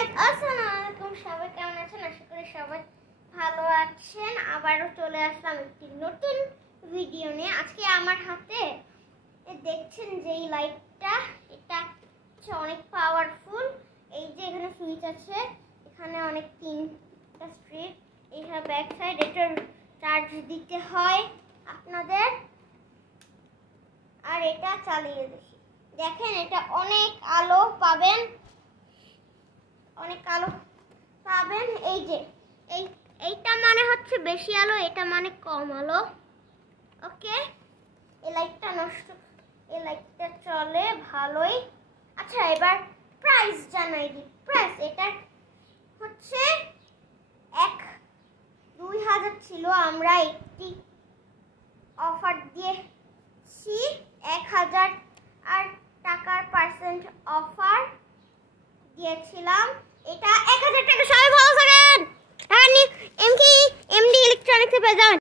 Guys, আসসালামু আলাইকুম। সবাই কেমন আছেন? আশা করি সবাই ভালো আছেন। আবারও চলে আসলাম একটি নতুন ভিডিও নিয়ে। আজকে আমার হাতে দেখছেন যে এই লাইটটা, এটা হচ্ছে অনেক পাওয়ারফুল। এই যে এখানে সুইচ আছে, এখানে অনেক তিনটা স্ট্রিপ, এইখানে ব্যাক সাইড, এটার চার্জ দিতে হয় আপনাদের। আর এটা চালিয়ে দেখি, দেখেন এটা অনেক আলো পাবেন, অনেক আলো পাবেন। এই যে এইটা মানে হচ্ছে বেশি আলো, এটা মানে কম আলো। ওকে, এই লাইটটা চলে ভালোই। আচ্ছা, এবার প্রাইস জানাই দিই। প্রাইস এটা হচ্ছে 2000 ছিল, আমরা একটি অফার দিয়েছি 1000 আর টাকার পার্সেন্ট অফার দিয়েছিলাম। এটা 1000 টাকা। সবাই ভালো থাকেন। এমডি ইলেকট্রনিক্সে পেয়ে যাবেন।